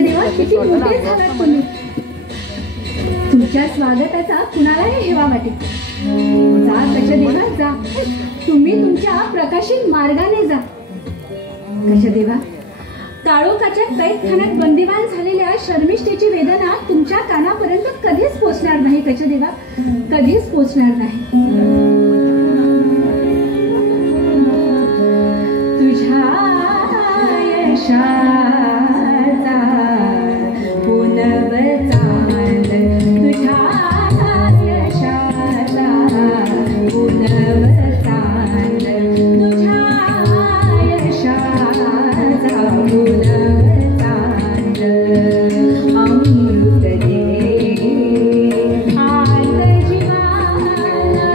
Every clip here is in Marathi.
कशदेवा किती मोठे झालात तुम्ही. तुमच्या स्वागताचा कुणालाही हेवा वाटेल. जा कशदेवा जा, तुम्ही तुमच्या प्रकाशित मार्गाने जा. कशदेवा, काळोखाच्या कैदखान्यात बंदिवान झालेल्या शर्मिष्ठेची वेदना तुमच्या कानापर्यंत कधीच पोचणार नाही. कशदेवा, कधीच पोचणार नाही. तुझ्या यशाचा पुनवचांद, तुझ्या यशाचा पुनवचांद, तुझ्या यशाचा पुनवचांद. अमृत दे आत जीवाला,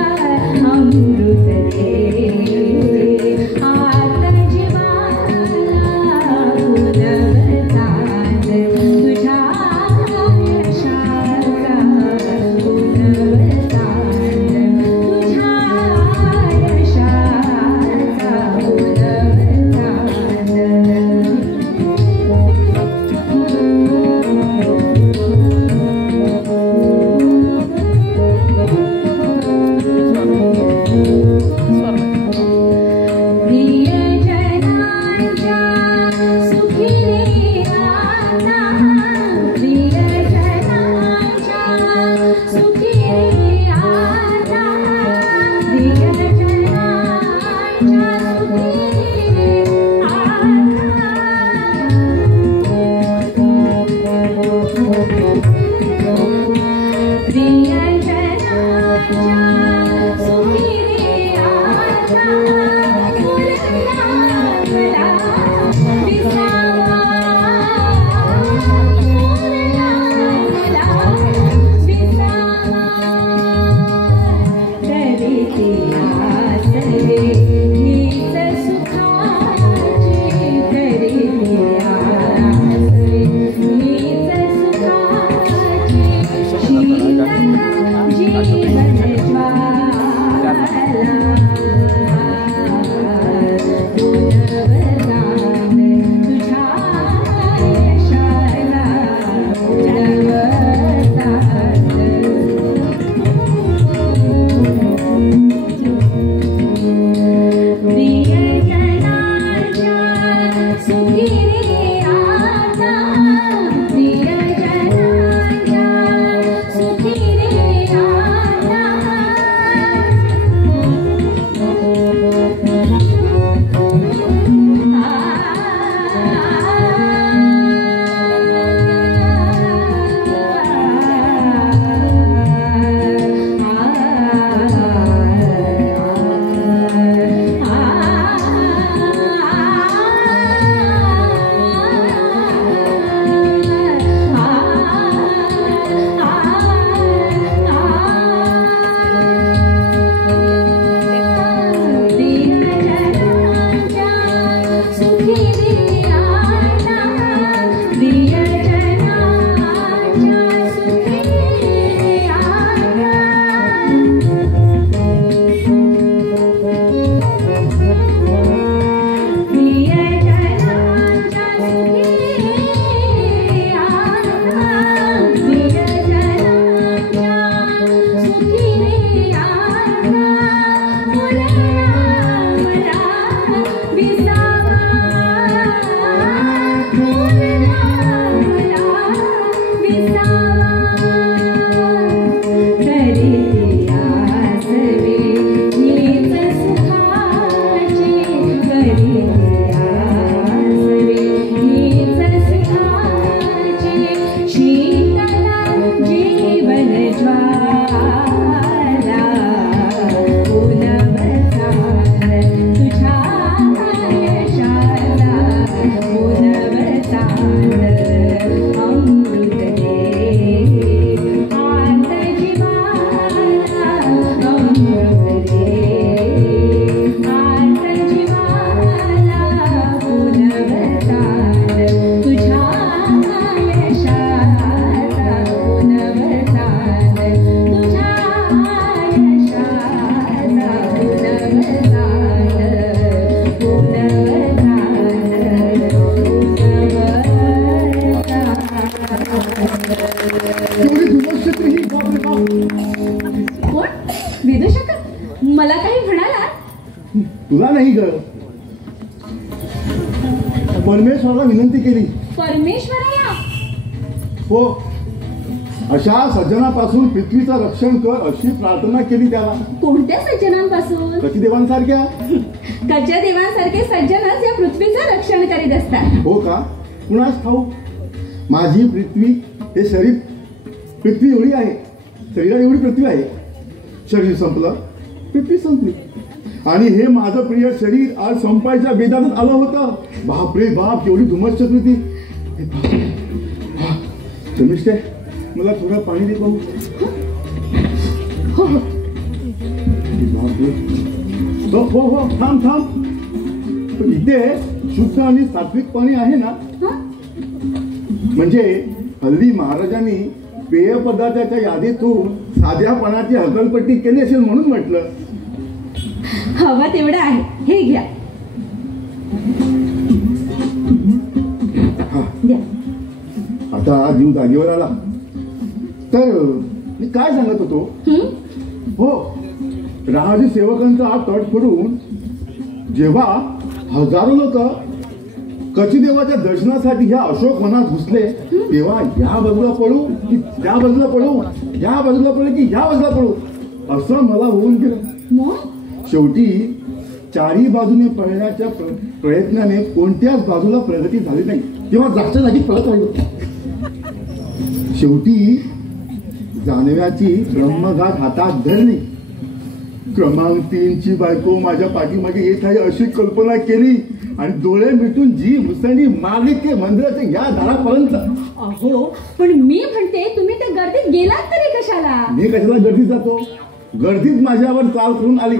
तुला नाही ग, परमेश्वराला विनंती केली. परमेश्वराला? हो, अशा सज्जनापासून पृथ्वीचं रक्षण कर अशी प्रार्थना केली त्याला. कोणत्या सज्जनांपासून? कचदेवांसारख्या. कचदेवांसारखे सज्जनच या पृथ्वीचं रक्षण करीत असतात. हो का? कुणास ठाऊक. माझी पृथ्वी हे शरीर, पृथ्वी एवढी आहे, शरीरा एवढी पृथ्वी आहे. शरीर संपलं, पृथ्वी संपली. आणि हे माझं प्रिय शरीर आज संपायच्या बेदातच आलं होतं. बापरे बाप, एवढी धुमस पृथ्वी. रमेश, मला थोडं पाणी दे पाहू. हो हो, थांब थांब. इथे शुद्ध आणि सात्विक पाणी आहे ना? म्हणजे हल्ली महाराजांनी पेय पदार्थाच्या यादीतून साध्या पाण्याची हकलपट्टी केली असेल म्हणून म्हटलं. हवा तेवढं आहे, हे घ्या. आता जीव जागेवर आला. तर मी काय सांगत होतो? हो, राहाजी सेवकांचा तट फोडून जेव्हा हजारो लोक कचदेवाच्या दर्शनासाठी ह्या अशोक वनात घुसले, तेव्हा या बाजूला पळू की त्या बाजूला पळू, या बाजूला पळू की या बाजूला पळू, असं मला होऊन गेलं. शेवटी चारी बाजूने पळण्याच्या प्रयत्नाने कोणत्याच बाजूला प्रगती झाली नाही. तेव्हा जागच्या जागी पळत राहिलो. शेवटी जानव्याची ब्रह्मगाठ हातात धरली. क्रमांक 3ची बायको माझ्या पाठीमागे येत आहे अशी कल्पना केली आणि डोळे मिटून जी मुसंडी मारली ते मंदिराच्या या दारापर्यंत. अहो, पण मी म्हणते तुम्ही त्या गर्दीत गेलात तरी कशाला? मी कशाला गर्दीत जातो? गर्दीत माझ्यावर चाल करून आली.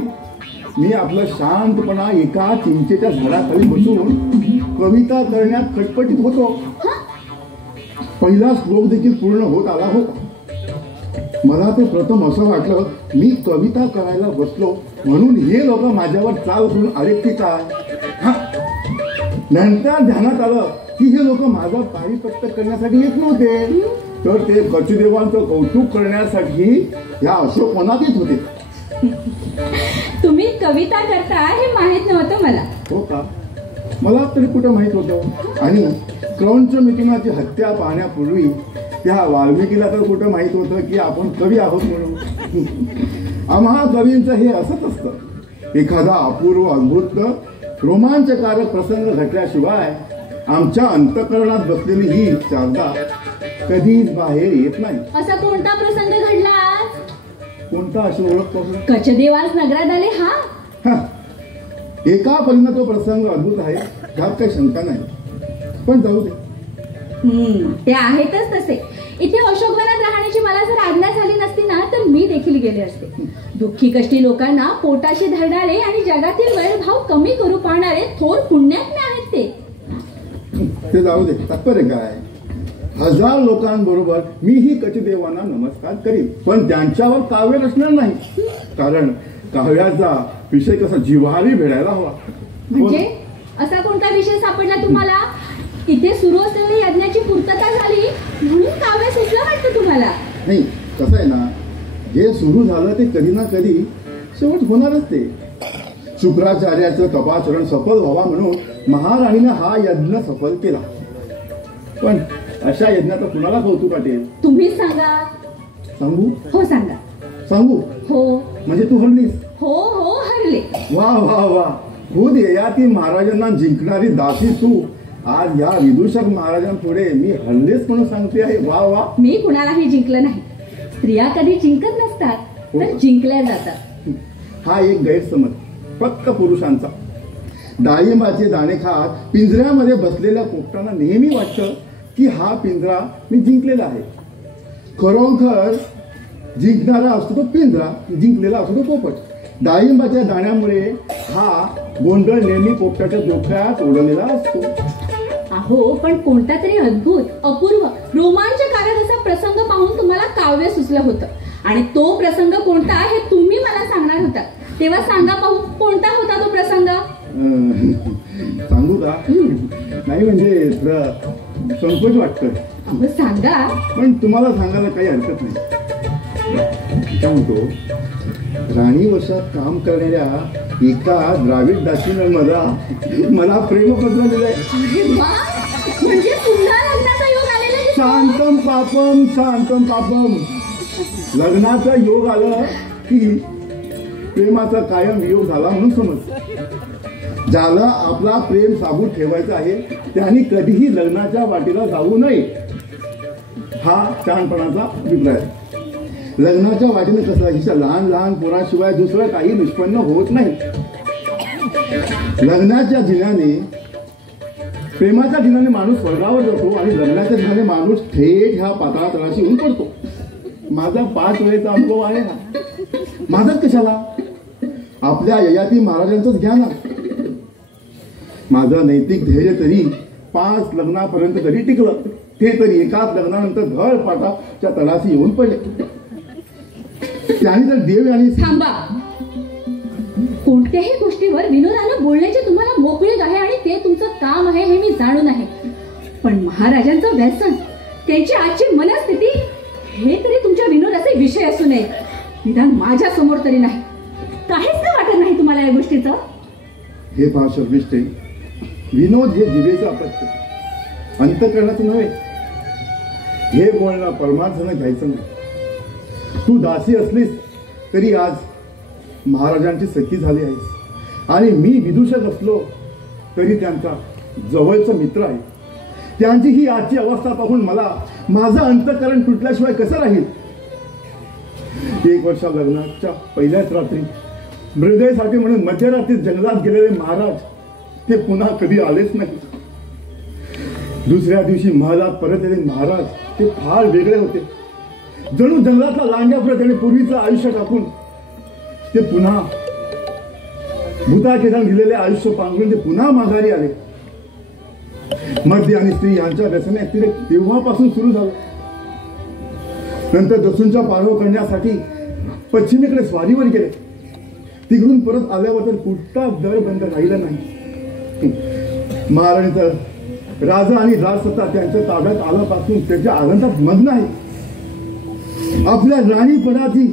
मी आपलं शांतपणा एका चिंचेच्या झाडाखाली बसून कविता करण्यात खटपटीत होतो. पहिला श्लोक देखील पूर्ण होत आला होता. मला ते प्रथम असं वाटलं, मी कविता करायला बसलो म्हणून हे लोक माझ्यावर चाल करून आले की काय. नंतर ध्यानात आलं की हे लोक माझा पारिपत्य करण्यासाठी येत नव्हते, तर ते कचदेवांचं कौतुक करण्यासाठी या अशोक वनात येत होते. तुम्ही कविता करता हे माहित नव्हतं मला. हो का? मला तरी कुठं माहित होतं. आणि क्रौंच मिथुनाची हत्या पाहण्यापूर्वी त्या वाल्मिकीला तर कुठं माहित होतं की आपण कवी आहोत म्हणून. आम्हा कवींचं हे असंच असतं. एखादा अपूर्व अद्भुत रोमांचकारक प्रसंग घडल्याशिवाय आमच्या अंतःकरणात बसलेली ही चारदा कधीच बाहेर येत नाही. असा कोणता प्रसंग घडला? कोणता अशी ओळखतो? कचदेवास नगरात आले. हा, एका परीने तो प्रसंग अद्भुत आहे, त्यात काही शंका नाही. पण जाऊ दे. ते आहेतच तसे. इथे अशोकवनात राहण्याची मला जर आज्ञा झाली नसती ना तर मी देखील गेले असते. दुःखी कष्टी लोकांना पोटाशी धरणारे आणि जगातील वैरभाव कमी करू पाहणारे थोर पुण्यात्मे आहेत ते. जाऊ दे. तात्पर्य काय? 1000 लोकांबरोबर मीही कचदेवांना नमस्कार करीन, पण त्यांच्यावर काव्य रचणार नाही. कारण काव्याचा विषय कसा जिव्हारी भेटायला हवा. म्हणजे असा कोणता विषय सापडला तुम्हाला? इथे सुरू असलेल्या यज्ञाची पूर्तता झाली म्हणून काव्य सुचलं वाटतं तुम्हाला? नाही, कसं आहे ना, जे सुरू झालं ते कधी ना कधी शेवट होणारच. ते शुक्राचार्याचं तपाचरण सफल व्हावा म्हणून महाराणीनं हा यज्ञ सफल केला. पण अशा यज्ञाचं कुणाला कौतुक वाटेल? तुम्हीच सांगा. सांगू? हो सांगा. सांगू? हो. म्हणजे तू हरलीस? हो हो, हरले. वा वा वा. खुद ययाती महाराजांना जिंकणारी दासी तू आज या विदूषक महाराजांपुढे मी हरलेच म्हणून सांगते आहे. वा वा. मी कुणालाही जिंकलं नाही. स्त्रिया कधी जिंकत नसतात, तर जिंकल्या जातात. हा एक गैरसमज फक्त पुरुषांचा. डाळिंबाचे दाणे खात पिंजऱ्यामध्ये बसलेल्या पोपटांना नेहमी वाटतं की हा पिंजरा मी जिंकलेला आहे. खरोखर जिंकणारा असतो तो पिंजरा, जिंकलेला असतो तो पोपट. डाळिंबाच्या दाण्यामुळे हा गोंधळ नेहमी पोपटाच्या डोक्यात ओढवलेला असतो. अहो, पण कोणता तरी अद्भुत, अपूर्व, रोमांचकारक असा प्रसंग पाहून तुम्हाला काव्य सुचलं होतं. आणि तो प्रसंग कोणता हे तुम्ही मला सांगणार होता. तेव्हा सांगा पाहू, कोणता होता तो प्रसंग? सांगू का? नाही, म्हणजे संकोच वाटतोय. अहो सांगा. पण तुम्हाला सांगायला काही हरकत नाही. काय म्हणतो, राणी वशात काम करणाऱ्या एका द्राविड दासीनं मला प्रेमपत्र दिलंय. अरे वा! म्हणजे पुन्हा लग्नाचा योग आलेला दिसतो. शांतम पापम शांतम पापम. लग्नाचा योग आला की प्रेमाचा कायम योग झाला म्हणून समज. ज्याला आपला प्रेम साबूत ठेवायचा आहे त्यांनी कधीही लग्नाच्या वाटेला जाऊ नये, हा शहाणपणाचा अभिप्राय. लग्नाच्या वाटेने कसं हिच्या लहान लहान पोराशिवाय दुसरं काही निष्पन्न होत नाही. लग्नाच्या जिन्याने प्रेमाच्या जिन्याने माणूस स्वर्गावर जातो आणि लग्नाच्या जिन्याने माणूस थेट ह्या पाताळा तळाशी येऊन पडतो. माझा 5 वेळेचा अनुभव आहे हा. माझाच कशाला, आपल्या ययाती महाराजांचंच घ्या ना. माझं नैतिक धैर्य तरी 5 लग्नापर्यंत तरी टिकलं. ते तरी एकाच लग्नानंतर घर पाटाच्या तळाशी येऊन पडले. त्याने तर देव आणि थांबा. कोणत्याही गोष्टीवर विनोदानं बोलण्याची तुम्हाला मोकळीक आहे आणि ते तुमचं काम आहे हे मी जाणून आहे. पण महाराजांचं व्यसन, त्यांची आजची मनस्थिती हे तरी तुमच्या विनोदाचे विषय असू नये. निदान माझ्या समोर तरी नाही. काहीच का वाटत नाही तुम्हाला या गोष्टीचं? हे फार शर्मिष्ठ. विनोद हे जिभेचं अपत्य, अंतःकरणाचं नव्हे. हे बोलणं परमार्थानं घ्यायचं नाही. तू दासी असलीस तरी आज महाराजांची सखी झाली आहेस आणि मी विदूषक असलो तरी त्यांचा जवळचा मित्र आहे. त्यांची ही आजची अवस्था पाहून मला माझं अंतःकरण तुटल्याशिवाय कसं राहील. 1 वर्ष लग्नाच्या पहिल्याच रात्री मृदयसाठी म्हणून मध्यरात्रीत जंगलात गेलेले महाराज ते पुन्हा कधी आलेच नाही. दुसऱ्या दिवशी महालात परत आलेले महाराज ते फार वेगळे होते. जणू जंगलातला लांड्यापुढे त्याने पूर्वीचं आयुष्य टाकून ते पुन्हा भूताखेदान दिलेले आयुष्य पांघरून ते पुन्हा माघारी आले. मद्य आणि स्त्री यांच्या व्यसने तिने तेव्हापासून सुरू झालं. नंतर दसूंच्या पारव करण्यासाठी पश्चिमेकडे स्वारीवर गेले. तिकडून परत आल्यावर तर कुठला दर बंद राहिला नाही. महाराणीचं राजा आणि राजसत्ता त्यांच्या ताब्यात आल्यापासून त्याच्या आनंदात मग्न आहे. आपल्या राणीपणाची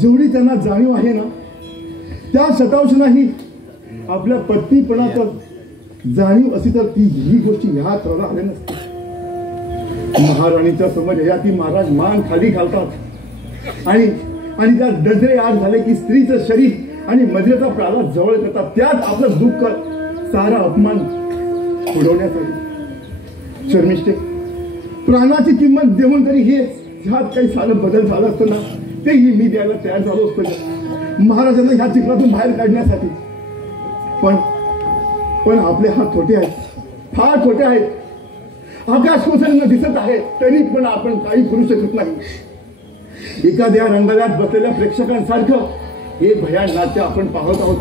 जेवढी त्यांना जाणीव आहे ना, त्या शतांश नाही आपल्या पत्नीपणाचं जाणीव असती तर ती ही गोष्टी ह्या तळाला आल्या नसते. महाराणीच्या समोर ययाती महाराज मान खाली घालतात आणि त्या डजरे आड झाले की स्त्रीचं शरीर आणि मद्रेचा प्राला जवळ करतात. त्यात आपलं दुःख सारा अपमान उडवण्यासाठी. शर्मिष्ठे, प्राणाची किंमत देऊन तरी हे ह्यात काही सारं बदल झाला असतो ना, तेही मी द्यायला तयार झालो असतो महाराजांना ह्या चित्रातून बाहेर काढण्यासाठी. पण आपले हात छोटे आहेत, फार छोटे आहेत. आकाश कोसळणं दिसत आहे तरी पण आपण काही करू शकत नाही. एखाद्या रंगल्यात बसलेल्या प्रेक्षकांसारखं हे भयान नाट्य आपण पाहत आहोत,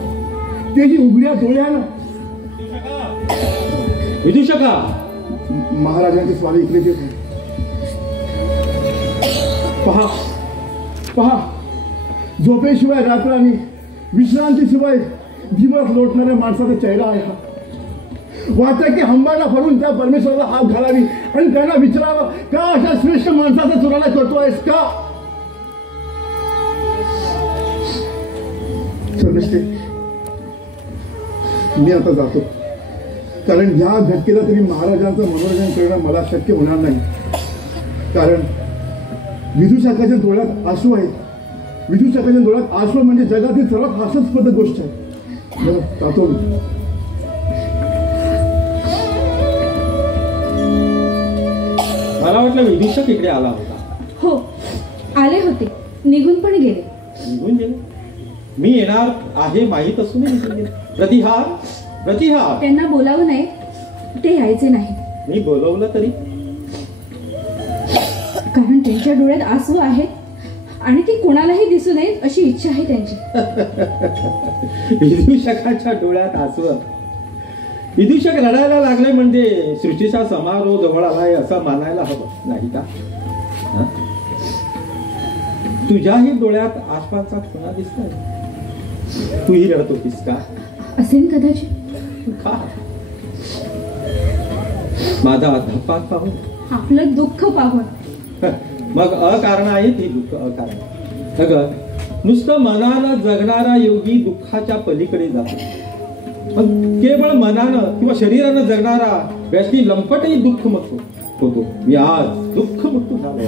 तेही उघड्या डोळ्यानं. विदूषका, महाराजांचे स्वामी इकडे येत. पहा, झोपेशिवाय रात्र आणि विश्रांतीशिवाय दिवस लोटणाऱ्या माणसाचा चेहरा आहे हा. वाटतं की हंबाला भरून त्या परमेश्वराला हात घालावी आणि त्यांना विचारावं, का अशा श्रेष्ठ माणसाचा चुराला करतोयस का? सर्वेष्ठे, मी आता जातो, कारण या घटकेला तरी महाराजांचं मनोरंजन करणं मला शक्य होणार नाही. कारण विदूषकाच्या डोळ्यात आसू आहेत. विदूषकाच्या डोळ्यात आसू म्हणजे जगातील सर्वात हास्यास्पद गोष्ट आहे. जातो. मला वाटलं विदूषक इकडे आला होता. हो, आले होते, निघून पण गेले. निघून गेले? मी येणार आहे माहीत असूनही निघून गेले. प्रतिहार, त्यांना बोलावं नाही, ते यायचे नाही. मी बोलवलं तरी? कारण त्यांच्या डोळ्यात आसू आहेत आणि ती कोणालाही दिसू नयेत अशी इच्छा आहे त्यांची. विदूषकाच्या डोळ्यात आसू. विदूषक रडायला लागले म्हणजे सृष्टीचा समारोह जवळ आलाय असं मानायला हवं नाही का? तुझ्याही डोळ्यात आसपासचा खुणा दिसतोय. तूही रडत होतीस का? असेल कदाचित. का? माझा धप्पा पाहून, आपलं दुःख पाहून. मग अकारण आहे ती दुःख अकारण. अगं, नुसतं मनानं जगणारा योगी दुःखाच्या पलीकडे जातो. पण केवळ मनानं किंवा शरीरानं जगणारा व्यक्ती लंपटही दुःखमुक्त होतो. मी आज दुःखमुक्त झालो.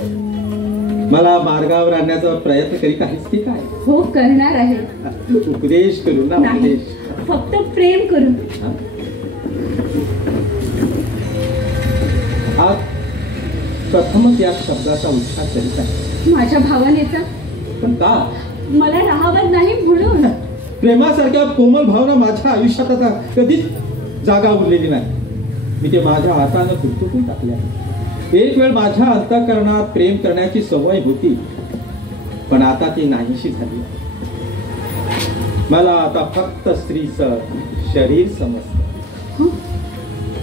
मला मार्गावर आणण्याचा प्रयत्न करीत आहेस की काय? हो, करणार आहे. उपदेश करू ना, नाही, उपदेश. फक्त प्रेम करून. आज प्रथमच या शब्दाचा उच्चार करीत आहे. माझ्या भावनेचा. पण का? मला राहावत नाही म्हणून. प्रेमासारख्या कोमल भावना माझ्या आयुष्यात आता कधीच जागा उरलेली नाही. मी ते माझ्या हातानं खुरचुकून टाकले आहे. एक वेळ माझ्या अंतःकरणात प्रेम करण्याची सवय होती, पण आता ती नाहीशी झाली. मला आता फक्त स्त्रीचं शरीर समजतं,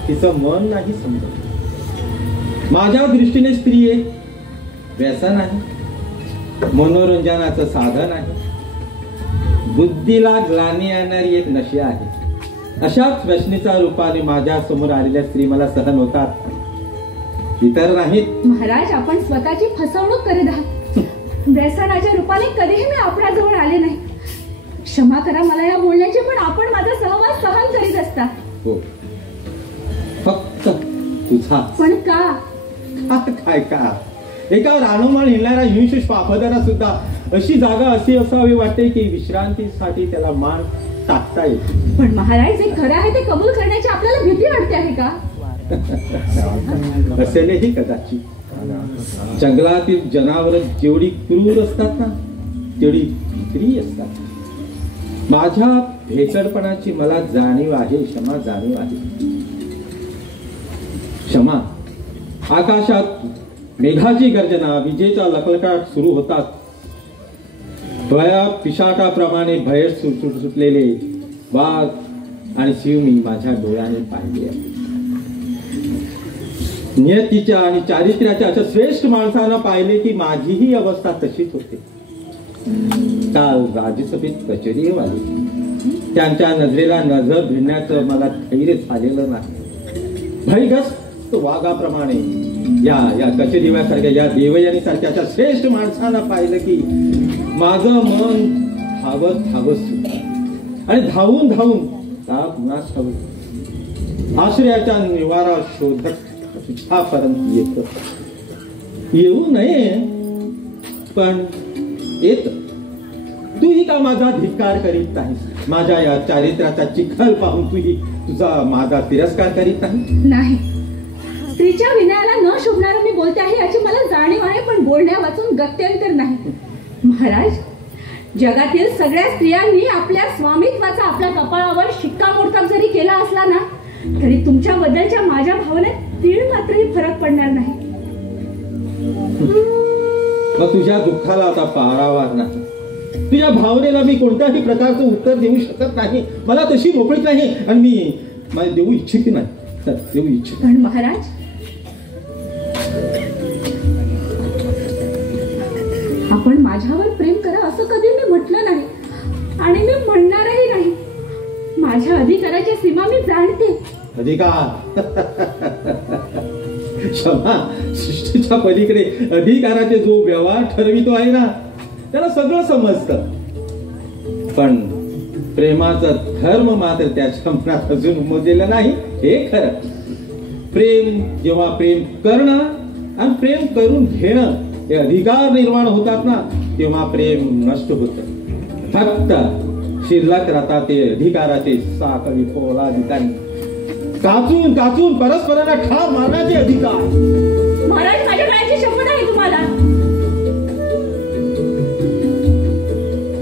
तिचं मन नाही समजत. माझ्या दृष्टीने स्त्री एक व्यसन आहे, मनोरंजनाचं साधन आहे, बुद्धीला ग्लानी आणणारी एक नशा आहे. अशाच व्यसनीच्या रूपाने माझ्या समोर आलेल्या स्त्री मला सहन होतात, इतर नाहीत. महाराज, आपण स्वतःची फसवणूक करीत आहात. व्यसनाच्या रूपाने कधीही मी आपल्याजवळ आले नाही. क्षमा करा मला या बोलण्याची, पण आपण माझा सहवास सहन करीत असता. हो, फक्त तुझा. पण का? काय का? एका रानोमाळ हिंडणारा हिंश पाफदारा सुद्धा अशी जागा अशी असावी वाटते की विश्रांतीसाठी त्याला मान टाकता येते. पण महाराज, जे खरं आहे ते कबूल करण्याची आपल्याला भीती वाटते आहे का? असेलही कदाचित. जंगलातील जनावर जेवढी क्रूर असतात ना, तेवढी भित्री असतात. माझ्या भेसडपणाची मला जाणीव आहे, क्षमा जाणीव आहे. क्षमा. आकाशात मेघाची गर्जना, विजेचा लखलखाट सुरू होतात. भया पिशाटाप्रमाणे भय सुटलेले वाघ आणि शिव मी माझ्या डोळ्याने पाहिले आहे. नियतीच्या आणि चारित्र्याच्या अशा श्रेष्ठ माणसांना पाहिले की माझीही अवस्था तशीच होते. काल राज्यसभेत कचेरी आली, त्यांच्या नजरेला नजर भिडण्याचं मला धैर्य झालेलं नाही. भयग्रस्त वाघाप्रमाणे या कचेरीवासारख्या, या देवयानी सारख्या अशा श्रेष्ठ माणसांना पाहिलं की माझं मन धावत सुटलं आणि धावून का कुणास ठाऊक आश्रयाचा निवारा शोधत तुझ्यापर्यंत येत. येऊ नये पण येत. तूही का माझा धिक्कार करीत नाही? माझ्या या चारित्र्याचा चिखल पाहून तूही तुझा माझा तिरस्कार करीत नाही? नाही, स्त्रीच्या विनयाला न शोभणारं मी बोलते आहे याची मला जाणीव आहे, पण बोलण्या वाचून गत्यंतर नाही. महाराज, जगातील सगळ्या स्त्रियांनी आपल्या स्वामित्वाचा आपल्या कपाळावर शिक्कामोर्तब जरी केला असला ना, तरी तुमच्या बद्दलच्या माझ्या भावनेत तीळ मात्रही फरक पडणार नाही. मग तुझ्या दुःखाला आता पारावार नाही. तुझ्या भावनेला मी कोणत्याही प्रकारचं उत्तर देऊ शकत नाही. मला तशी मोकळीक नाही आणि मी मला देऊ इच्छित नाही. तर देऊ इच्छित. पण महाराज, आपण माझ्यावर प्रेम करा असं कधी मी म्हटलं नाही आणि मी म्हणणारही नाही. माझ्या अधिकाराच्या सीमा मी जाणते. अधिकार? क्षमा. सृष्टीच्या पलीकडे अधिकाराचे जो व्यवहार ठरवितो आहे ना, त्याला सगळं समजतं. पण प्रेमाचा धर्म मात्र त्याच्या मनात अजून उमजलेला नाही, हे खरं. प्रेम जेव्हा प्रेम करणं आणि प्रेम करून घेणं हे अधिकार निर्माण होतात ना, तेव्हा प्रेम नष्ट होतं. फक्त शिल्लक राहतात ते अधिकाराचे साखळी पोलादितांनी काचून परस्परांना ठार मारण्याचे अधिकार. महाराज, माझ्या काळाची शपथ आहे तुम्हाला.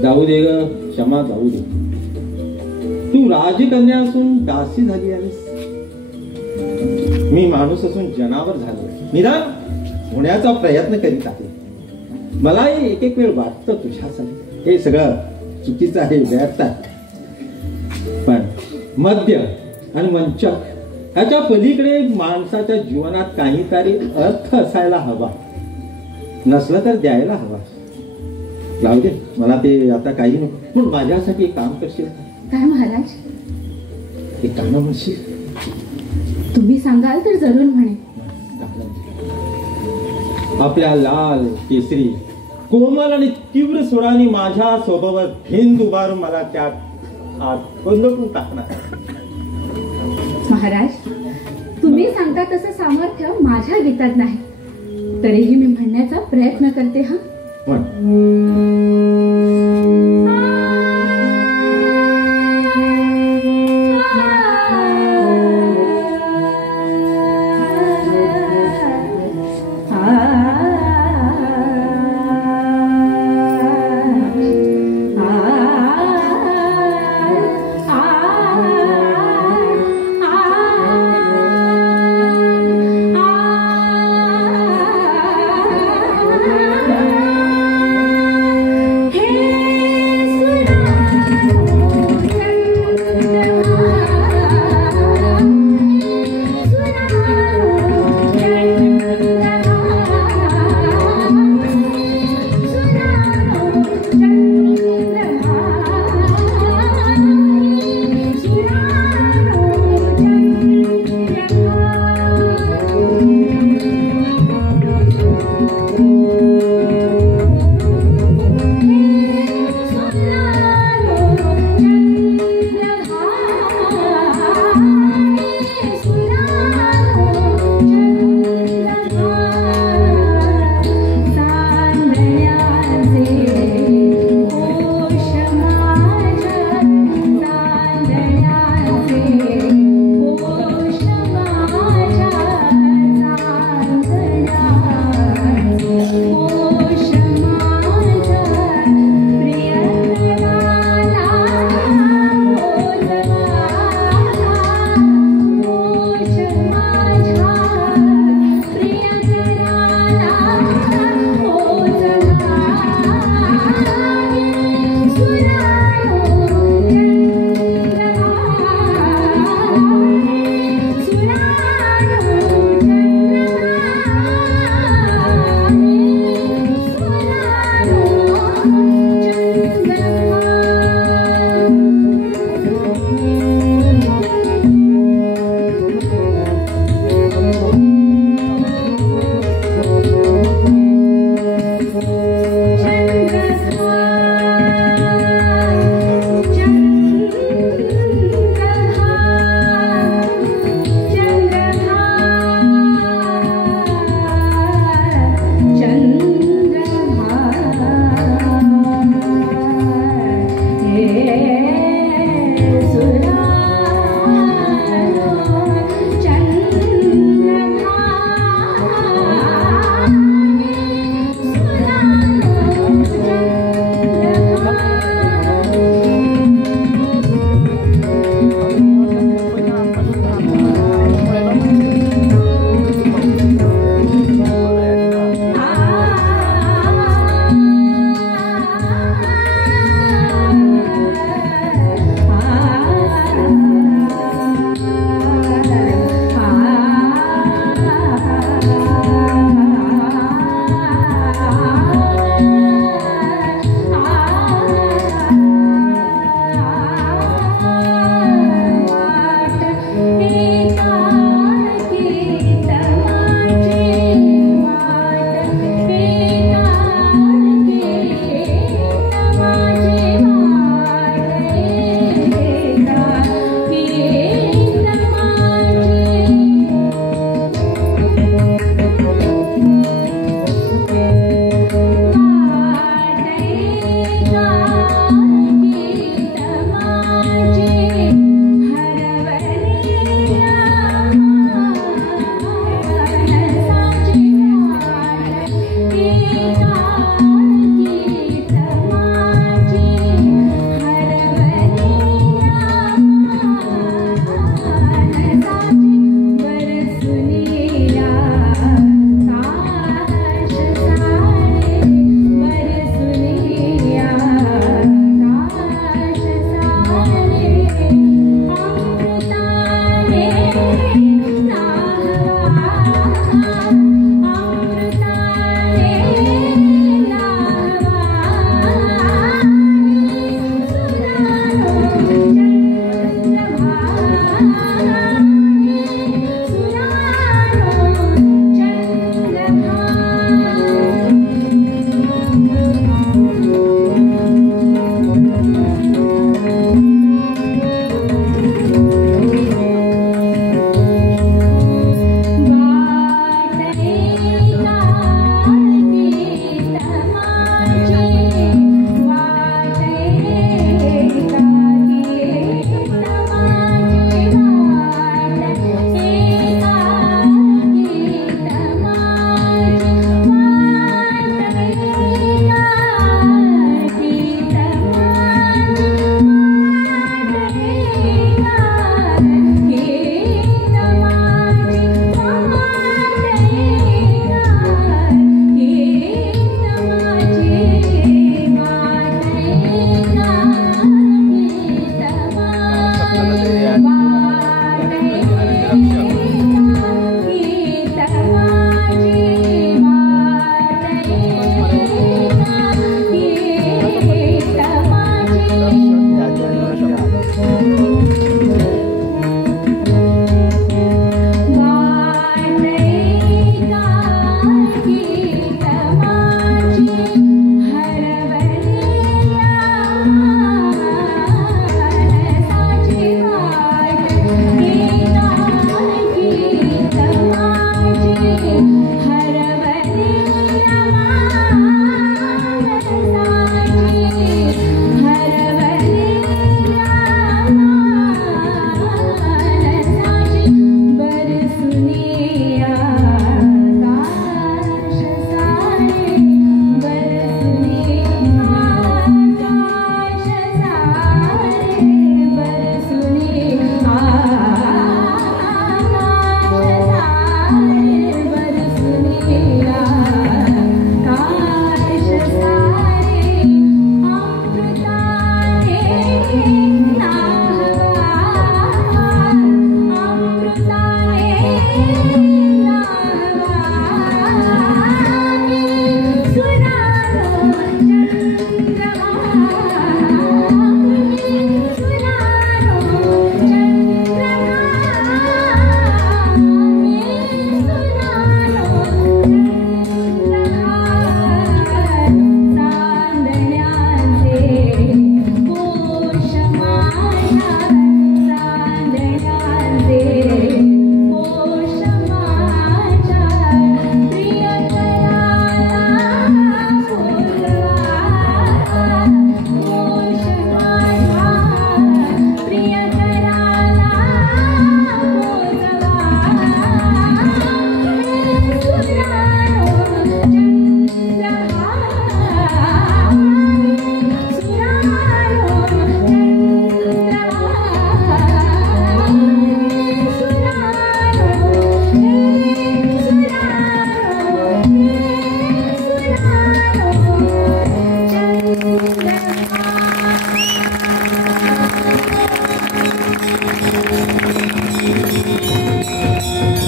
जाऊ दे ग, क्षमा जाऊ दे. तू राजकन्या असून दासी झाली आहेस, मी माणूस असून जनावर झालो. निदान होण्याचा प्रयत्न करीत आहे. मलाही एक वेळ वाटतं तुझ्यासाठी हे सगळं चुकीचं आहे, व्यर्थ आहे. पण मद्य आणि मंचक ह्याच्या पलीकडे माणसाच्या जीवनात काहीतरी अर्थ असायला हवा. नसलं तर द्यायला हवा. जाऊ दे, मला ते आता काही नको. पण माझ्यासाठी एक काम करशील? काय महाराज? एक काम म्हणशील? तुम्ही सांगाल तर जरूर म्हणे. आपल्या लाल केसरी कोमल आणि तीव्र सुराने माझ्या स्वभावात भिंद उभारून मला त्यात आत बंद टाकणार. महाराज, तुम्ही सांगता तसं सामर्थ्य माझ्या गीतात नाही, तरीही मी म्हणण्याचा प्रयत्न करते. हा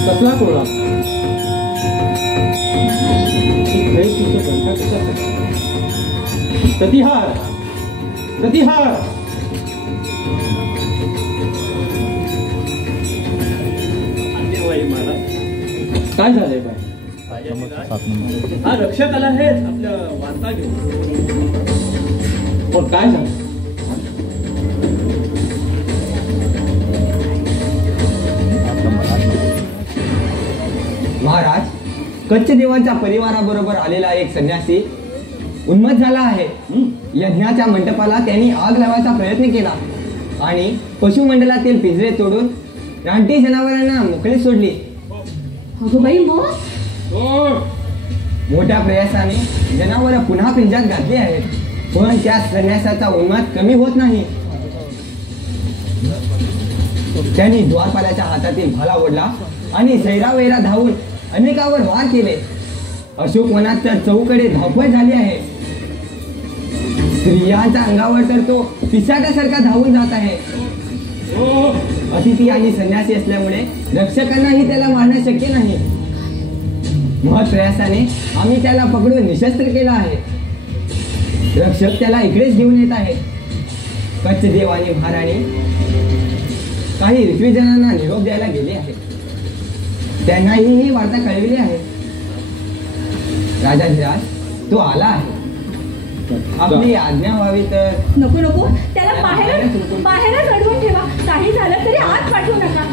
कसला कोळा प्रतिहार प्रतिहार काय झालंय बाय? हा रक्षक आला आहे आपल्या वार्ता घेऊन. पण काय झालं? महाराज, कच्छ देवांच्या परिवाराबरोबर आलेला एक संन्यासी उन्मत्त झाला आहे. यज्ञाच्या मंडपाला त्यांनी आग लावायचा प्रयत्न केला आणि पशुमंडलातील पिंजरे तोडून रानटी जनावरांना मोकळी सोडली. अगं बाई, मग मोठ्या प्रयासाने जनावर पुन्हा पिंजऱ्यात घातली आहेत, पण त्या संन्यासाचा उन्माद कमी होत नाही. त्यांनी द्वारपालाच्या हातातील भाला ओढला आणि सैरावैरा धावून अनेकावर वार केले. अशोक वनात तर चौकडे धावपळ झाली आहे. स्त्रियांच्या अंगावर तर तो पिसाट्यासारखा धावून जात आहे. अतिथी आणि संन्यासी असल्यामुळे रक्षकांनाही त्याला मारणे शक्य नाही. महत् प्रयासाने आम्ही त्याला पकडून निशस्त्र केला आहे. रक्षक त्याला इकडेच घेऊन येत आहेत. कच्छ देव आणि महाराणी काही ऋत्विजनांना निरोप द्यायला गेले आहेत. त्यांनाही ही वार्ता कळविली आहे. राजाधिराज, तो आला आहे. आपली आज्ञा व्हावी तर. नको नको, त्याला बाहेरच अडवून ठेवा. काही झालं तरी आत पाठवू नका.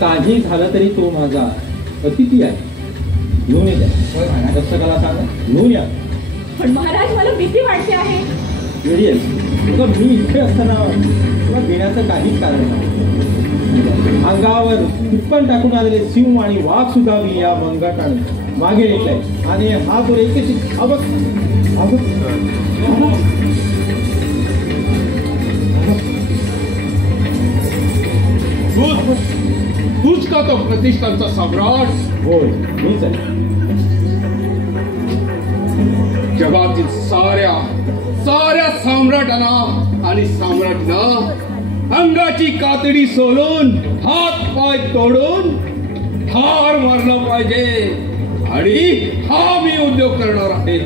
काही झालं तरी तो माझा अतिथी आहे. घेऊन येते रक्षकाला सांगा घेऊन या. पण महाराज, मला भीती वाटते आहे. मी इथे असताना तुला घेण्याचं काहीच कारण नाही. अंगावर टिप्पण टाकून आलेले सिंह आणि वाघ सुद्धा मी या मंगाटाने मागे येत आहे. आणि हा तो एकशी तूच का तो प्रतिष्ठानचा सम्राट? होय, मीच आहे. जगातील साऱ्या सम्राटांना आणि सम्राटींना अंगाची कातडी सोलून हात पाय तोडून ठार मारलं पाहिजे आणि हा मी उद्योग करणार आहे.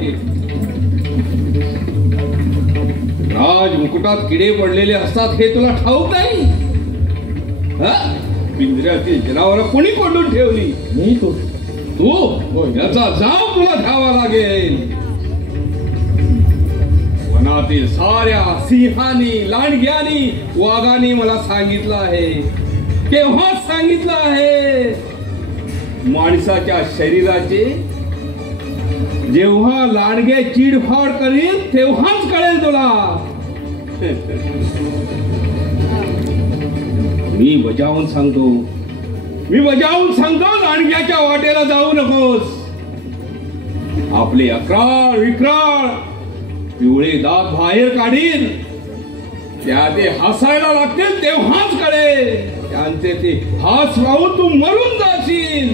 राजमुकुटात किडे पडलेले असतात हे तुला ठाऊक नाही? पिंजऱ्यातील जनावर कोणी कोंडून ठेवली? मी तो. तू याचा जाव तुला घ्यावा लागेल. वनातील साऱ्या सिंहानी, लांडग्यानी, वाघानी मला सांगितलं आहे, केव्हाच सांगितलं आहे, माणसाच्या शरीराचे जेव्हा लांडगे चिडफाड करील तेव्हाच कळेल तुला. मी बजावून सांगतो, लांडग्याच्या वाटेला जाऊ नकोस. आपले अक्राळ विक्राळ पिवळे दात बाहेर काढील, त्या ते हसायला लागतील तेव्हाच कळेल. त्यांचे ते हास पाहून तू मरून जाशील.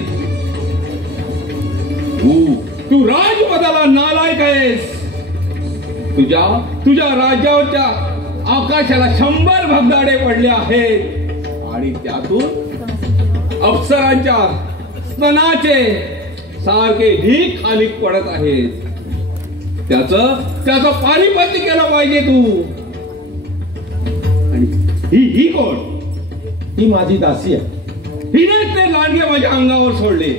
तू राजपदाला नालायक आहेस. तुझ्या राज्यावरच्या आकाशाला 100 भगदाडे पडले आहेत आणि त्यातून अप्सरांच्या स्तनाचे सारखे ढीक खाली पडत आहेत. त्याचं पारिपत्य केलं पाहिजे तू. आणि ही कोण? ही माझी दासी आहे. हिने ते लांडगे माझ्या अंगावर सोडले.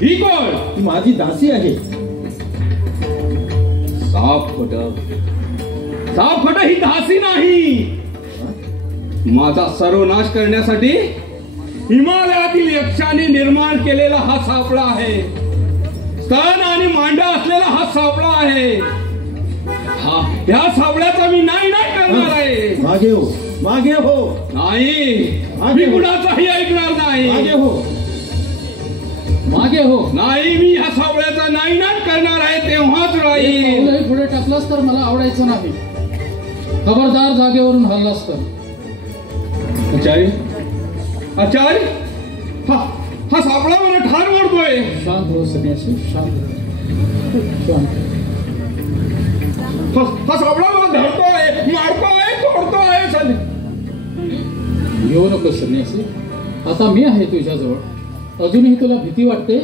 ही कोण? ही माझी दासी आहे. साफ खोट ही दासी नाही. माझा सर्वनाश करण्यासाठी हिमालयातील यक्षाने निर्माण केलेला हा सापळा आहे. स्तन आणि मांडा असलेला हा सापळा आहे. ह्या सापळ्याचा मी नाही करणार आहे. मागे हो. नाही, मी कुणाचाही ऐकणार नाही. मागे हो. नाही, मी ह्या सापळ्याचा नाही करणार आहे. तेव्हाच राहील. पुढे टाकलास तर मला आवडायचं नाही. खबरदार जागेवरून हल्लास तर. आचार्य, हा सापळा मला ठार मारतोय. शांत हो सन्यासी, शांत. हा सापळा मला धरतोय, मारतोय, तोडतोय. येऊ नको सन्यासी, आता मी आहे तुझ्याजवळ. अजूनही तुला भीती वाटते?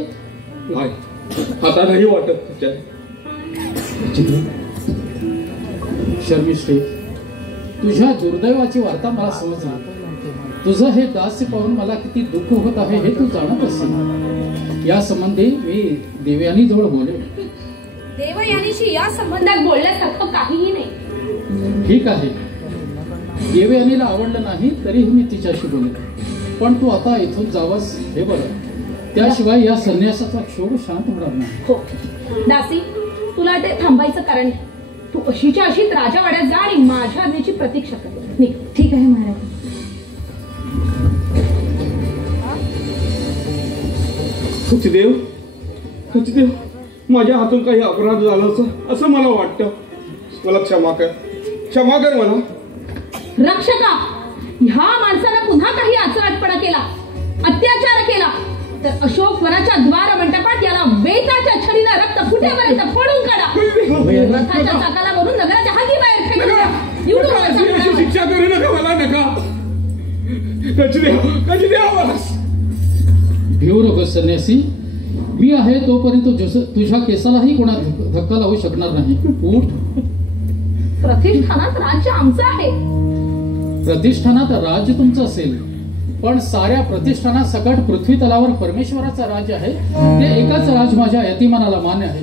आता नाही वाटत. शर्मिष्ठे, तुझ्या दुर्दैवाची वार्ता मला समजली. तुझं हे दास्य पाहून मला किती दुःख होत आहे हे तू जाणत असेल. या संबंधी मी देवयानी जवळ बोले. देवयानीशी या संबंधात बोलण्यासारखं काहीही नाही. ठीक आहे, देवयानीला आवडलं नाही तरीही मी तिच्याशी बोले. पण तू आता इथून जावंस हे बरं. त्याशिवाय या संन्यासाचा क्षोभ शांत होणार नाही. हो दासी, तुला ते थांबायचं कारण तू अशीच्या अशीच राजवाड्यात जा आणि माझ्या आज्ञेची प्रतीक्षा कर. ठीक आहे महाराज. सचदेव, माझ्या हातून काही अपराध झाला असं मला वाटतं. मला क्षमा कर मला. रक्षका, ह्या माणसानं पुन्हा काही आचराटपणा केला, अत्याचार केला तर अशोक वनाच्या द्वार मंडपात याला बेताच्या छरीनं रक्त फुटेपर्यंत फोडून काढा. रथाच्या चाकाला वरून नगराच्या हागी बाहेर फेकून शिक्षा करू नका मला. नका. भिऊ नको सन्यासी, मी आहे तोपर्यंत तुझ्या केसालाही कोणा धक्का लावू शकणार नाही. उठ. प्रतिष्ठानात राज्य आमचं आहे. प्रतिष्ठानात राज्य तुमचं असेल, पण साऱ्या प्रतिष्ठानात सकट पृथ्वी तलावर परमेश्वराचं राज्य आहे. ते एकाच राज माझ्या यतिमानाला मान्य आहे.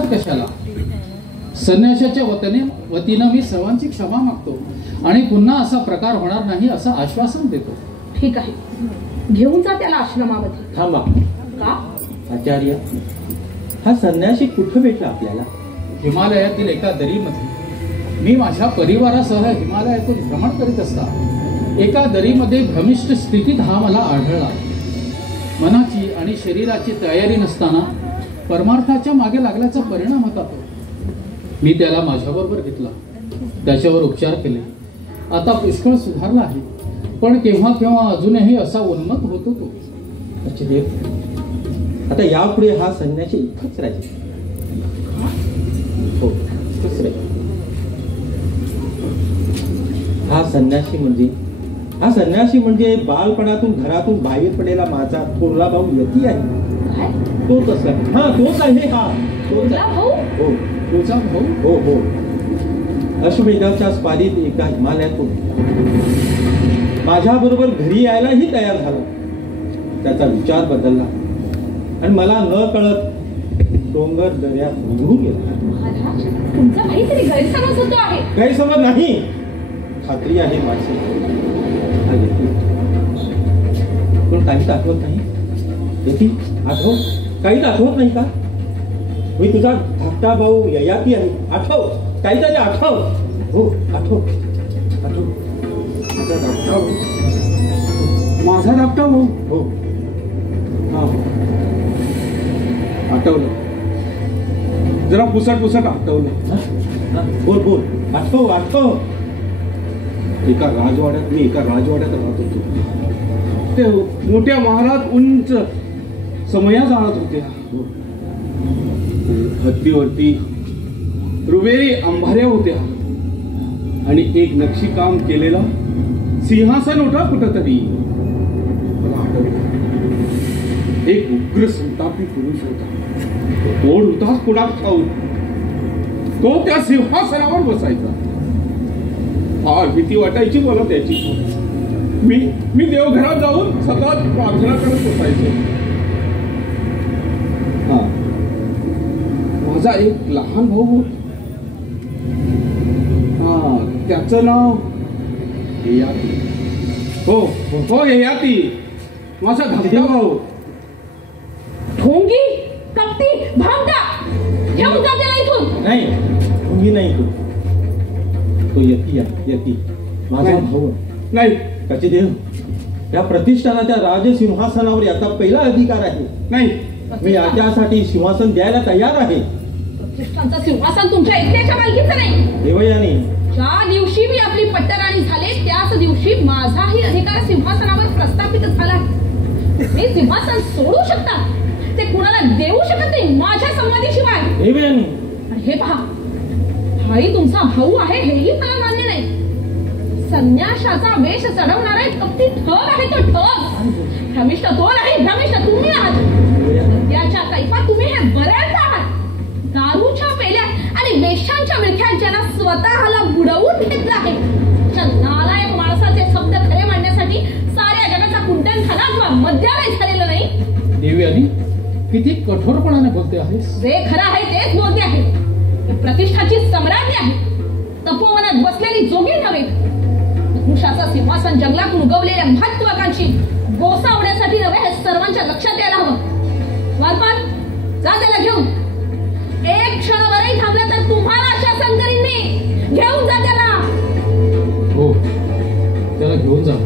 शपथ कशाला? संन्याशाच्या वतीनं मी सर्वांची क्षमा मागतो आणि पुन्हा असा प्रकार होणार नाही असं आश्वासन देतो. ठीक आहे, घेऊन जा त्याला आश्रमामध्ये. थांबा. का? आचार्य, हा संन्यासी कुठं भेटला आपल्याला? हिमालयातील एका दरीमध्ये. मी माझ्या परिवारासह हिमालयातून भ्रमण करीत असता एका दरीमध्ये भ्रमिष्ठ स्थितीत हा मला आढळला. मनाची आणि शरीराची तयारी नसताना परमार्थाच्या मागे लागल्याचा परिणाम होता तो. मी त्याला माझ्याबरोबर घेतला, त्याच्यावर उपचार केले. आता पुष्कळ सुधारला आहे, पण केव्हा केव्हा अजूनही असा उन्मत्त होतो तो. अच्छा देव, आता यापुढे हा संन्यासी इथंच राहील. हो, इथंच राहील. हा संन्यासी म्हणजे बालपणातून घरातून बाहेर पडलेला माझा थोरला भाऊ यती आहे. तोच असला. हा, तोच आहे. हा, तोच आहे. हो, तुझा भाऊ. हो हो. अश्वमेधाच्या स्पारीत एका हिमालयातून माझ्या बरोबर घरी यायलाही तयार झाला. त्याचा विचार बदलला आणि मला न कळत डोंगर दर्यात निघून गेला. महाराज, तुमचा काहीतरी गैरसमज होतो आहे. गैरसमज नाही, खात्री आहे माझी. पण काहीच आठवत नाही. येती आठव, काहीच आठवत नाही का? मी तुझा धाकटा भाऊ ययाती आहे. आठव, काहीतरी आठव. हो, आठव आठव. माझा धाकटा भाऊ. माझा धाकटा भाऊ. हो, हा, आठवलं. जरा पुसट आठवलं. बोल बोल. आठव आठव. मी एका राजवाड्यात राहत होतो. ते मोठ्या महालात उंच समया जाणत होत्या. हत्तीवरती रुबेरी अंबाऱ्या होत्या आणि एक नक्षीकाम केलेला सिंहासन होता कुठंतरी. मला आठवलं, एक उग्र संतापी पुरुष होता. कोण होता कुणात ठाऊक. तो त्या सिंहासनावर बसायचा. फार भीती वाटायची मला त्याची. मी देवघरात जाऊन सतत प्रार्थना करत बसायचो. हा, माझा एक लहान भाऊ होता. हा, त्याचं नाव ययाती. हो, ययाती, माझा धाकटा भाऊ. ढोंगी, कपटी, भामटा, घेऊन जा त्याला इथून. नाही, मी नाही. तो यती माझा भाऊ नाही. त्याचे देव, त्या प्रतिष्ठानाच्या राजसिंहासनावर याचा पहिला अधिकार आहे. नाही, मी याच्यासाठी सिंहासन द्यायला तयार आहे. प्रतिष्ठानचं सिंहासन तुमच्या एकट्याच्या मालकीचं नाही. देवयानी, ज्या दिवशी मी आपली पट्टराणी झाले त्याच दिवशी माझाही अधिकार सिंहासनावर प्रस्थापित झाला. मी सिंहासन सोडू शकता, ते कुणाला देऊ शकत नाही माझ्या संमतीशिवाय. देवयानी, हे पहा, हाही तुमचा भाऊ आहे हेही मला मान्य नाही. संन्याशाचा वेश चढवणारा एक कपटी ठग आहे तो. ठग, भ्रमिष्ठ तो नाही, भ्रमिष्ठ तुम्ही आहात. त्याच्या कैफा तुम्ही हे बरेच आहात. दारूच्या पेल्या आणि वेश्यांच्या मिळख्यात ज्यांना स्वतःला बुडवून घेतलं आहे. नालायक माणसाचे शब्द खरे मांडण्यासाठी साऱ्या जगाचा कुंटनखाना किंवा मद्यालय झालेलं नाही. देवयानी, किती कठोरपणाने बोलते आहेस. जे खरं आहे तेच बोलते आहे. प्रतिष्ठाची सम्राज्ञी आहे. तपोवनात बसलेली जोगी नव्हे. वंशाचं सिंहासन जंगलातून उगवलेल्या महत्वाकांक्षी गोसावण्यासाठी नव्हे हे सर्वांच्या लक्षात यायला हवं. वारपाल, जा त्याला घेऊन. एक क्षणभरही थांबलं तर तुम्हाला शासन करीन मी. घेऊन जा त्याला. हो, त्याला घेऊन जा.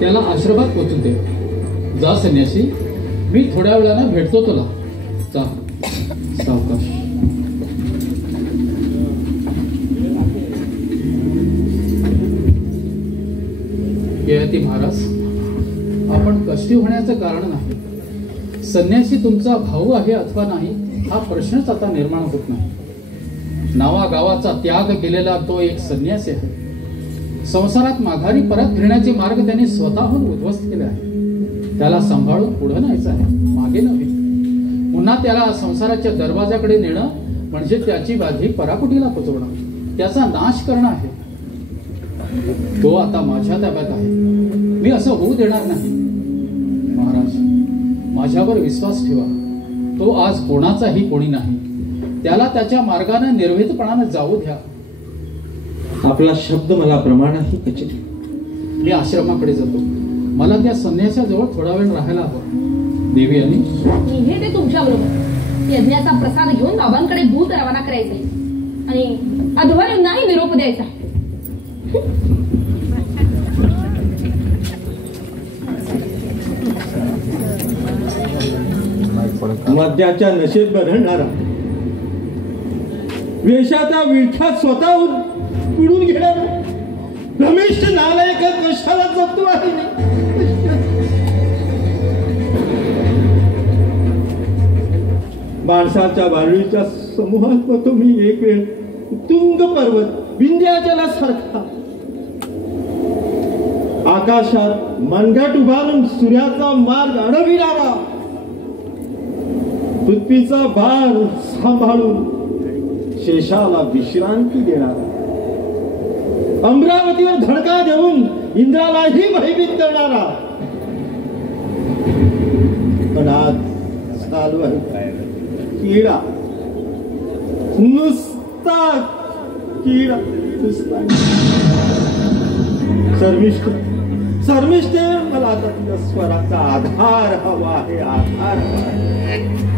त्याला आश्रमात पोचून दे. जा संन्यासी, मी थोड्या वेळानं भेटतो तुला. जा, सावकाश. ययाती महाराज, आपण कष्टी होण्याचं कारण नाही. संन्यासी तुमचा भाऊ आहे अथवा नाही हा प्रश्नच आता निर्माण होत नाही. नावागावाचा त्याग केलेला तो एक संन्यासी आहे. संसारात माघारी परत फिरण्याचे मार्ग त्याने स्वतःहून उद्ध्वस्त केले आहे. त्याला सांभाळून पुढे न्यायचं आहे, मागे नव्हे. पुन्हा त्याला संसाराच्या दरवाजाकडे नेणं म्हणजे त्याची बाधी पराकुटीला पोचवणं, त्याचा नाश करणं आहे. तो आता माझ्या ताब्यात आहे. मी असं होऊ देणार नाही. महाराज, माझ्यावर विश्वास ठेवा. तो आज कोणाचाही कोणी नाही. त्याला त्याच्या मार्गाने निर्भीतपणाने जाऊ द्या. आपला शब्द मला प्रमाणाही खचित. मी आश्रमाकडे जातो. मला त्या संन्यासाजवळ थोडा वेळ राहायला हवं. देवी आणि मी येते तुमच्या बरोबर. यज्ञाचा प्रसाद घेऊन बाबांकडे दूत रवाना करायचे आणि अध्वर्यूंनाही निरोप द्यायचा. मद्याच्या नशेत बरळणारा, वेशाचा विळखा स्वतःहून पिळून घेणारा रमेश नालायक कशाला जपतो आहे. माणसाच्या बाळीच्या समूहात होतो मी एक वेळ तुंग पर्वत विंध्याचलासारखा. आकाशात मनगट उभारून सूर्याचा मार्ग अडविणारा, पृथ्वीचा भार सांभाळून शेषाला विश्रांती देणारा, अमरावतीवर धडका देऊन इंद्रालाही भयभीत करणारा. पण आज चालू आहे किडा, नुसता किडा, नुसता शर्मिष्ठ. मला आता तुझ्या स्वराचा आधार हवा आहे, आधार हवा आहे.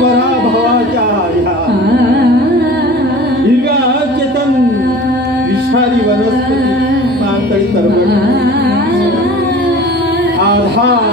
पराभवाच्या ह्या हिरव्या चेतन विषारी वनस्पती मांतळी तरबड आधार